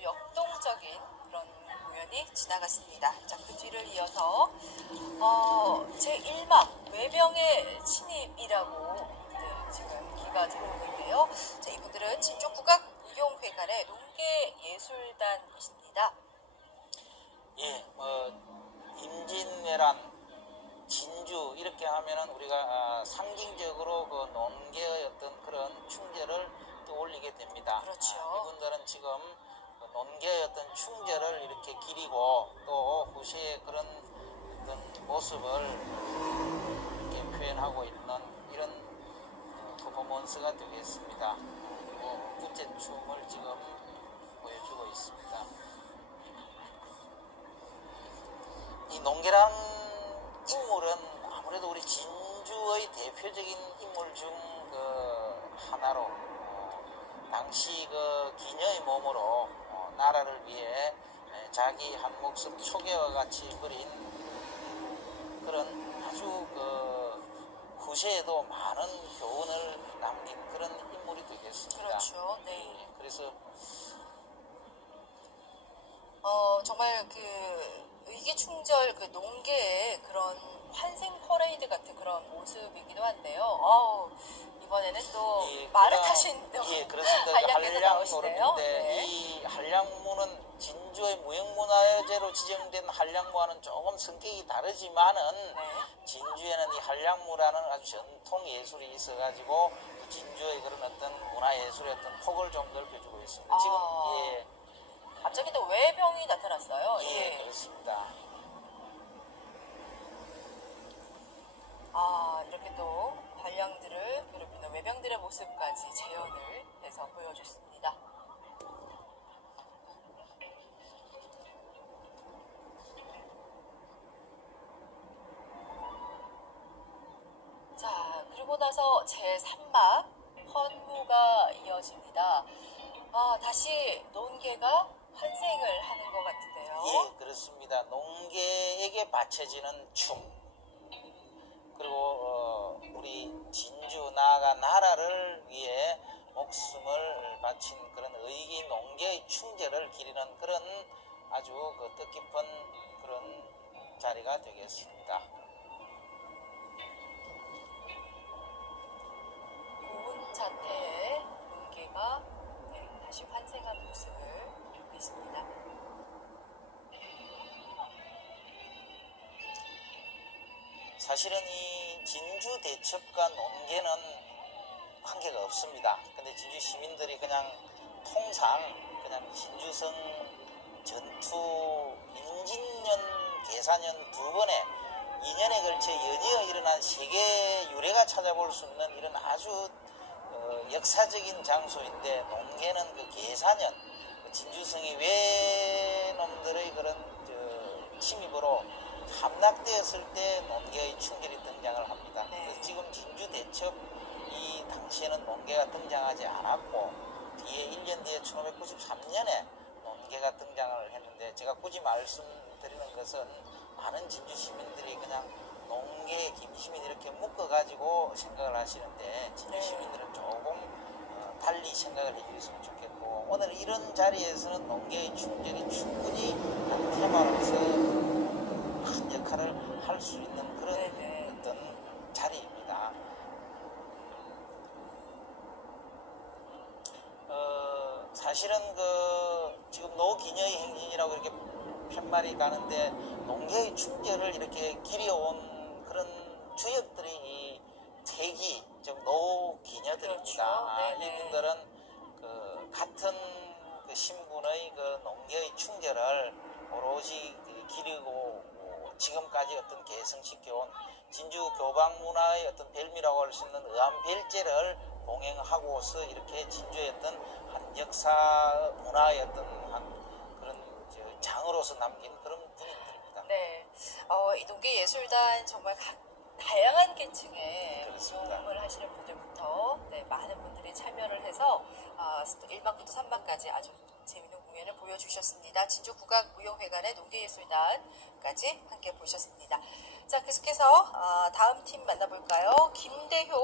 아주 역동적인 그런 공연이 지나갔습니다. 자, 그 뒤를 이어서 어, 제 1막 외병의 침입이라고 네, 지금 기가 들어오고 있는데요. 자, 이분들은 진주 국악 무용회관의 농계 예술단이십니다. 예, 뭐 임진왜란, 진주 이렇게 하면은 우리가 아, 상징적으로 그 농계의 어떤 그런 충절을 떠올리게 됩니다. 그렇죠. 아, 이분들은 지금 그 농계의 어떤 충절을 이렇게 기리고 또 후세의 그런 어떤 모습을 이렇게 표현하고 있는 이런 어, 퍼포먼스가 되겠습니다. 그리고 부채춤을 지금 보여주고 있습니다. 이 농계란 인물은 아무래도 우리 진주의 대표적인 인물 중 그 하나로 어, 당시 그 기녀의 몸으로 어, 나라를 위해 에, 자기 한 목숨 초계와 같이 버린 그런 아주 그 후세에도 많은 교훈을 남긴 그런 인물이 되겠습니다. 그렇죠. 네. 예, 그래서 어, 정말 그 의기충절 그 농계의 그런 환생 퍼레이드 같은 그런 모습이기도 한데요. 어우, 이번에는 또이 말을 그냥- 타신 예, 그렇습니다. 한량께서 한량 나오시네요. 네. 이 한량무는 진주의 무형문화재로 지정된 한량무와는 조금 성격이 다르지만은 네. 진주에는 이 한량무라는 아주 전통 예술이 있어가지고 진주의 그런 어떤 문화 예술의 어떤 폭을 좀 넓혀주고 있습니다. 지금 아. 예, 갑자기 또 외병이 나타났어요. 예, 예. 그렇습니다. 아, 이렇게 또 관량들을 괴롭히는 외병들의 모습까지 재현을 해서 보여줬습니다. 그리고 나서 제3막 헌무가 이어집니다. 아, 다시 논개가 환생을 하는 것 같은데요. 예, 그렇습니다. 농계에게 바쳐지는 춤. 그리고 어, 우리 진주 나아가 나라를 위해 목숨을 바친 그런 의기 농계의 충절을 기리는 그런 아주 그 뜻깊은 그런 자리가 되겠습니다. 사실은 이 진주 대첩과 농계는 관계가 없습니다. 근데 진주 시민들이 그냥 통상 그냥 진주성 전투 임진년 계사년 두 번에 2년에 걸쳐 연이어 일어난 세계 유례가 찾아볼 수 있는 이런 아주 어, 역사적인 장소인데 농계는 그 계사년 그 진주성이 외놈들의 그런 저, 침입으로 함락되었을 때 농계의 충돌이 등장을 합니다. 네. 그래서 지금 진주 대첩 이 당시에는 농계가 등장하지 않았고 뒤에 1년 뒤에 1593년에 농계가 등장을 했는데 제가 굳이 말씀드리는 것은 많은 진주 시민들이 그냥 농계 김시민 이렇게 묶어가지고 생각을 하시는데 진주 네. 시민들은 조금 어, 달리 생각을 해주셨으면 좋겠고 오늘 이런 자리에서는 농계의 충격이 충분히 한 테마로서 할 수 있는 그런 네네. 어떤 자리입니다. 어, 사실은 그 지금 노기녀의 행진이라고 이렇게 편말이 가는데 농계의 충절을 이렇게 기려온 그런 주역들이 이 태기, 즉 노기녀들입니다. 그렇죠. 네네. 이분들은 그 같은 그 신분의 그 농계의 충절을 오로지 지금까지 어떤 계승시켜온 진주 교방 문화의 어떤 별미라고 할 수 있는 의암 별제를 봉행하고서 이렇게 진주의 어떤 한 역사 문화의 어떤 한 그런 저 장으로서 남긴 그런 분들입니다. 네, 어, 이 농계 예술단 정말 각, 다양한 계층의. 운동을 하시는 분들부터 네, 많은 분들이 참여를 해서 아, 1막부터 3막까지 아주 공연을 보여주셨습니다. 진주국악 무용회관의 농계예술단까지 함께 보셨습니다. 자, 계속해서 아, 다음 팀 만나볼까요? 김대효